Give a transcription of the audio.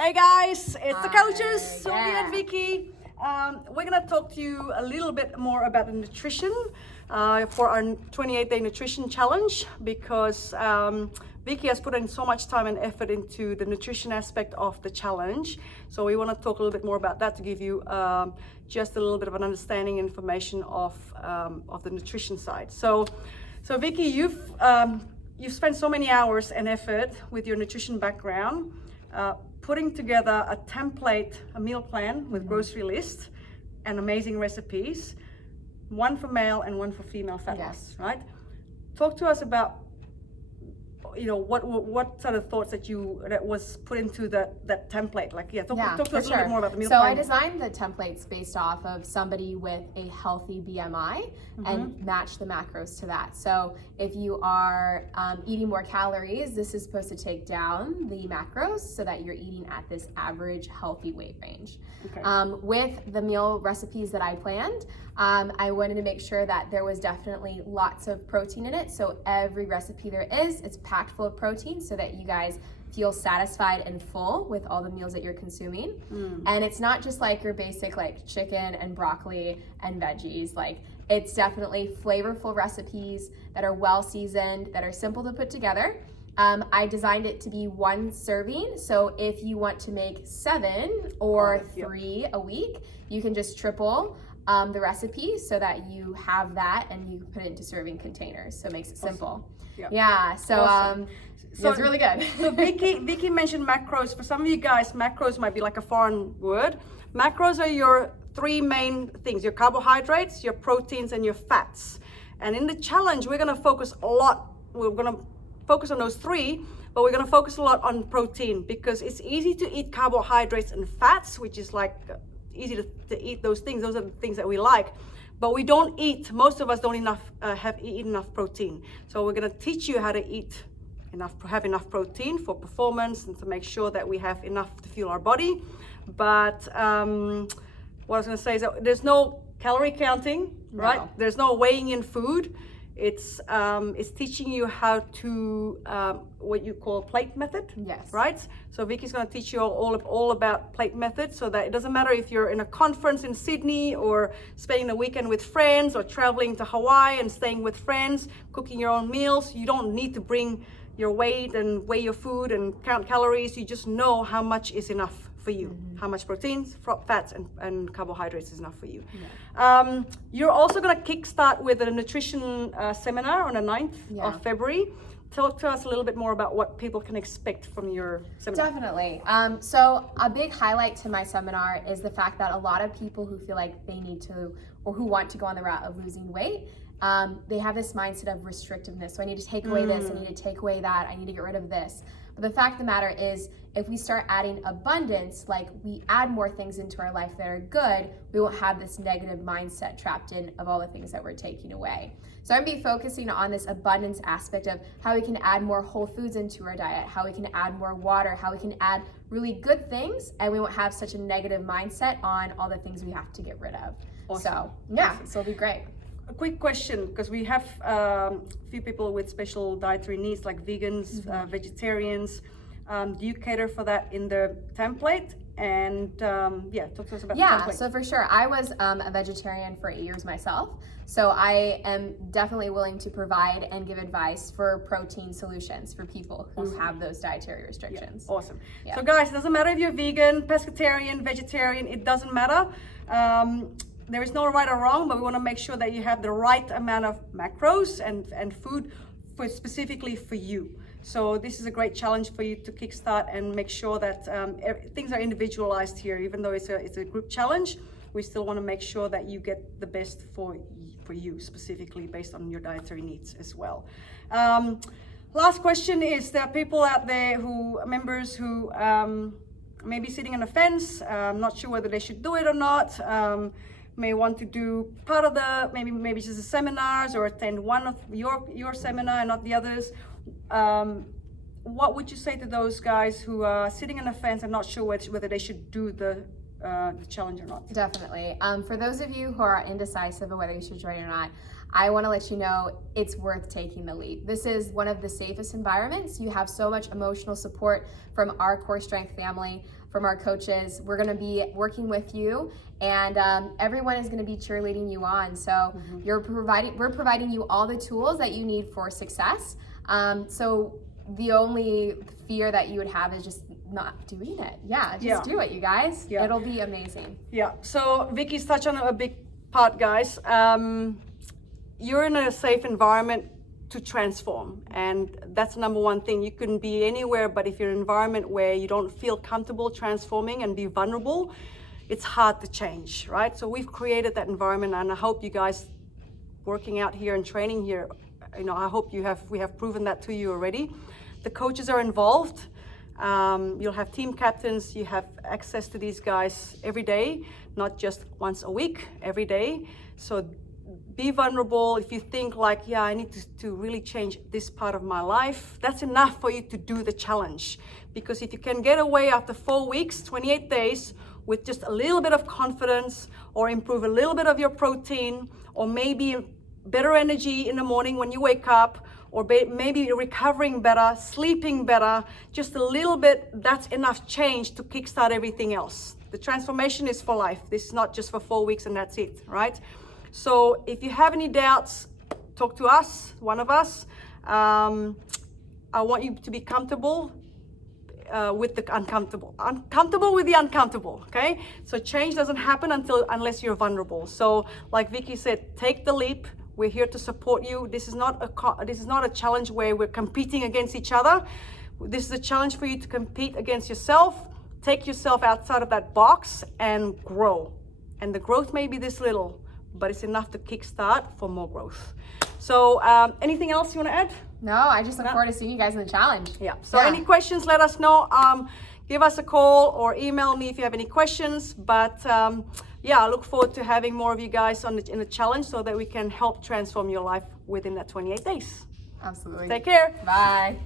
Hey guys, it's the coaches, Hi, Sylvia and Vicki. We're gonna talk to you a little bit more about the nutrition for our 28-day nutrition challenge because Vicki has put in so much time and effort into the nutrition aspect of the challenge. So we want to talk a little bit more about that to give you just a little bit of an understanding and information of the nutrition side. So Vicki, you've spent so many hours and effort with your nutrition background. Putting together a template, a meal plan with grocery list and amazing recipes, one for male and one for female fat loss, right? Talk to us about, what sort of thoughts that was put into that template. Talk to us a little bit more about the meal plan. So I designed the templates based off of somebody with a healthy BMI and match the macros to that. So if you are eating more calories, this is supposed to take down the macros so that you're eating at this average healthy weight range. Okay. With the meal recipes that I planned, I wanted to make sure that there was definitely lots of protein in it. So every recipe there is, it's packed full of protein so that you guys feel satisfied and full with all the meals that you're consuming. And it's not just like your basic like chicken and broccoli and veggies. It's definitely flavorful recipes that are well seasoned, that are simple to put together. I designed it to be one serving. So if you want to make 7 or 3 a week, you can just triple the recipe so that you have that and you put it into serving containers. So it makes it simple. Yep. Yeah, so it's really good. So Vicki mentioned macros. For some of you guys, macros might be like a foreign word. Macros are your 3 main things: your carbohydrates, your proteins, and your fats. And in the challenge, we're gonna focus a lot. We're gonna focus on those 3, but we're gonna focus a lot on protein because it's easy to eat carbohydrates and fats, which is easy to eat those things. Those are the things that we like. But we don't eat, most of us don't have eaten enough protein. So we're gonna teach you how to have enough protein for performance and to make sure that we have enough to fuel our body. But what I was gonna say is that there's no calorie counting, right? There's no weighing in food. It's teaching you how to what you call plate method. Yes. Right. So Vicki's going to teach you all about plate method, so that it doesn't matter if you're in a conference in Sydney or spending the weekend with friends or traveling to Hawaii and staying with friends, cooking your own meals. You don't need to bring your weight and weigh your food and count calories. You just know how much is enough for you, how much proteins, fats, and carbohydrates is enough for you. You're also going to kickstart with a nutrition seminar on the 9th of February. Talk to us a little bit more about what people can expect from your seminar. Definitely. So a big highlight to my seminar is the fact that a lot of people who feel like they need to, or who want to go on the route of losing weight, they have this mindset of restrictiveness. So I need to take away this, I need to take away that, I need to get rid of this. But the fact of the matter is, if we start adding abundance, like we add more things into our life that are good, we won't have this negative mindset trapped in of all the things that we're taking away. So I'm going to be focusing on this abundance aspect of how we can add more whole foods into our diet, how we can add more water, how we can add really good things, and we won't have such a negative mindset on all the things we have to get rid of. Awesome. So it'll be great. A quick question, because we have a few people with special dietary needs like vegans, vegetarians. Do you cater for that in the template? And talk to us about the template. So for sure. I was a vegetarian for 8 years myself. So I am definitely willing to provide and give advice for protein solutions for people who have those dietary restrictions. Awesome. So guys, it doesn't matter if you're vegan, pescatarian, vegetarian, it doesn't matter. There is no right or wrong, but we want to make sure that you have the right amount of macros and food specifically for you. So this is a great challenge for you to kickstart and make sure that things are individualized here. Even though it's a group challenge, we still want to make sure that you get the best for you specifically based on your dietary needs as well. Last question is, there are people out there members who may be sitting on the fence, not sure whether they should do it or not. May want to do part of maybe just the seminars or attend one of your seminar and not the others. What would you say to those guys who are sitting on the fence and not sure whether they should do the challenge or not? Definitely. For those of you who are indecisive of whether you should join or not, I want to let you know it's worth taking the leap. This is one of the safest environments. You have so much emotional support from our Core Strength family, from our coaches. We're going to be working with you, and everyone is going to be cheerleading you on. So we're providing you all the tools that you need for success. So the only fear that you would have is just not doing it. Just do it, you guys. It'll be amazing. So Vicky's touched on a big part, guys. You're in a safe environment to transform, and that's the number one thing. You can be anywhere, but if you're in an environment where you don't feel comfortable transforming and be vulnerable, it's hard to change, right? So we've created that environment, and I hope you guys working out here and training here, I hope we have proven that to you already. The coaches are involved. You'll have team captains. You have access to these guys every day, not just once a week, every day. So be vulnerable. If you think like, I need to really change this part of my life, that's enough for you to do the challenge. Because if you can get away after 4 weeks, 28 days, with just a little bit of confidence, or improve a little bit of your protein, or maybe better energy in the morning when you wake up, or maybe recovering better, sleeping better, just a little bit, that's enough change to kickstart everything else. The transformation is for life. This is not just for 4 weeks and that's it, right? So if you have any doubts, talk to us, one of us. I want you to be comfortable with the uncomfortable. Uncomfortable with the uncomfortable, okay? So change doesn't happen unless you're vulnerable. So like Vicki said, take the leap. We're here to support you. This is not a challenge where we're competing against each other. This is a challenge for you to compete against yourself. Take yourself outside of that box and grow. And the growth may be this little, but it's enough to kickstart for more growth. So anything else you want to add? No, I just look forward to seeing you guys in the challenge. So any questions, let us know. Give us a call or email me if you have any questions. But I look forward to having more of you guys in the challenge so that we can help transform your life within that 28 days. Absolutely. Take care. Bye.